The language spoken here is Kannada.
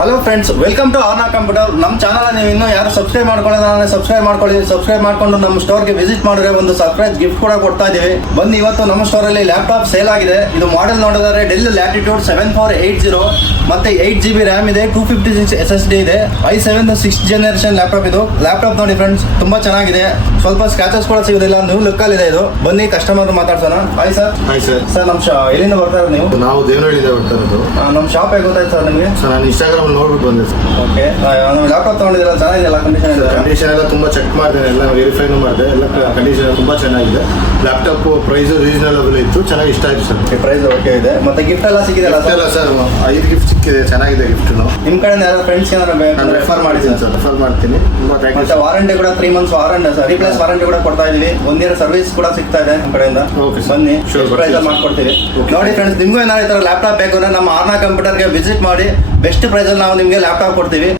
Hello friends, welcome to Arna computer. ನಮ್ಮ ಚಾನಲ್ ನೀವು ಇನ್ನೂ ಯಾರು ಸಬ್ಸ್ಕ್ರೈಬ್ ಮಾಡ್ಕೊಳ್ಳೋದಾದ್ರೆ ಸಬ್ಸ್ಕ್ರೈಬ್ ಮಾಡ್ಕೊಂಡು ನಮ್ಮ ಸ್ಟೋರ್ಗೆ ವಿಸಿಟ್ ಮಾಡಿದ್ರೆ ಒಂದು ಸರ್ಪ್ರೈಸ್ ಗಿಫ್ಟ್ ಕೂಡ ಕೊಡ್ತಾ ಇದೀವಿ. ಬನ್ನಿ, ಇವತ್ತು ನಮ್ಮ ಸ್ಟೋರಲ್ಲಿ ಲ್ಯಾಪ್ಟಾಪ್ ಸೇಲ್ ಆಗಿದೆ. ಇದು ಮಾಡೆಲ್ ನೋಡಿದರೆ ಡೆಲ್ ಲ್ಯಾಟಿಟ್ಯೂಡ್ 7480 ಮತ್ತೆ 8GB ರ್ಯಾಮ್ ಇದೆ, 256 SSD ಇದೆ, i7 6th ಜನರೇಷನ್ ಲ್ಯಾಪ್ಟಾಪ್. ಇದು ಲ್ಯಾಪ್ಟಾಪ್ ನೋಡಿ ಫ್ರೆಂಡ್ಸ್, ತುಂಬಾ ಚೆನ್ನಾಗಿದೆ. ಸ್ವಲ್ಪ ಸ್ಕ್ರಾಚಸ್ ಕೂಡ ಸಿಗೋದಿಲ್ಲ, ನ್ಯೂ ಲುಕ್ ಅಲ್ಲಿ ಇದೆ ಇದು. ಬನ್ನಿ ಕಸ್ಟಮರ್ ಮಾತಾಡ್ಸೋಣ. Hi sir. Hi sir. Sir, ನಮ್ಮ ಎಲ್ಲಿಂದ ಬರ್ತಾ ಇರೋದು ನೀವು? ನಾವು ದೇವನಹಳ್ಳಿಯಿಂದ ಬರ್ತಾ ಇರೋದು. ನಮ್ಮ ಶಾಪ್ ಹೇಗೆ ಗೊತ್ತಾಯ್ತು ಸರ್ ನಿಮಗೆ? ಸರ್, ನಾನು ಇನ್ಸ್ಟಾಗ್ರಾಮ್ ನೋಡ್ಬಿಟ್ಟು ಬಂದೆ ಸರ್. ಓಕೆ, ನಾವು ಲ್ಯಾಪ್ಟಾಪ್ ತಗೊಂಡಿದ್ದೀರಾ? ಚೆನ್ನಾಗಿದೆಯಲ್ಲ ಕಂಡೀಷನ್? ಕಂಡೀಷನ್ ಎಲ್ಲ ತುಂಬಾ ಚೆಕ್ ಮಾಡಿದೆ, ಎಲ್ಲ ವೆರಿಫೈನು ಮಾಡಿದೆ, ಎಲ್ಲ ಕಂಡೀಷನ್ ತುಂಬಾ ಚೆನ್ನಾಗಿದೆ. ಲ್ಯಾಪ್ಟಾಪ್ ಪ್ರೈಸ್ ರೀಸನಬಲ್ ಇತ್ತು, ಚೆನ್ನಾಗಿ ಇಷ್ಟ ಆಯ್ತು ಸರ್. ಪ್ರೈಸ್ ಓಕೆ ಇದೆ. ಮತ್ತೆ ಗಿಫ್ಟ್ ಎಲ್ಲ ಸಿಕ್ಕಿದೆಲ್ಲ ಎಲ್ಲ ಸರ್ 5 ಗಿಫ್ಟ್ ಸಿಕ್ಕಿದೆ, ಚೆನ್ನಾಗಿದೆ ಗಿಫ್ಟ್. ನಿಮ್ಮ ಕಡೆಯಿಂದ ಯಾರು ಫ್ರೆಂಡ್ಸ್ ಏನಾದ್ರು ನಾನು ರೆಫರ್ ಮಾಡಿದ್ದೀನಿ ಸರ್, ರೆಫರ್ ಮಾಡ್ತೀನಿ. ತುಂಬಾ ಥ್ಯಾಂಕ್ ಯು. ಮತ್ತೆ ವಾರಂಟಿ ಕೂಡ 3 months warranty sir, replace warranty ಕೂಡ ಕೊಡ್ತಾ ಇದೀವಿ. 1 year ಸರ್ವಿಸ್ ಕೂಡ ಸಿಗ್ತಾ ಇದೆ ನಮ್ಮ ಕಡೆಯಿಂದ. Okay sir. ಬನ್ನಿ, Sure, ಪ್ರೈಸ್ ಮಾಡ್ಕೊಡ್ತೀವಿ. ನೋಡಿ ಫ್ರೆಂಡ್ಸ್, ನಿಮಗೂ ಏನಾದ್ರು ಈ ಥರ ಲ್ಯಾಪ್ಟಾಪ್ ಬೇಕು ಅಂದ್ರೆ ನಮ್ಮ ಆರ್ನಾ ಕಂಪ್ಯೂಟರ್ಗೆ ವಿಸಿಟ್ ಮಾಡಿ. ಬೆಸ್ಟ್ ಪ್ರೈಸಲ್ಲಿ ನಾವು ನಿಮಗೆ ಲ್ಯಾಪ್ಟಾಪ್ ಕೊಡ್ತೀವಿ.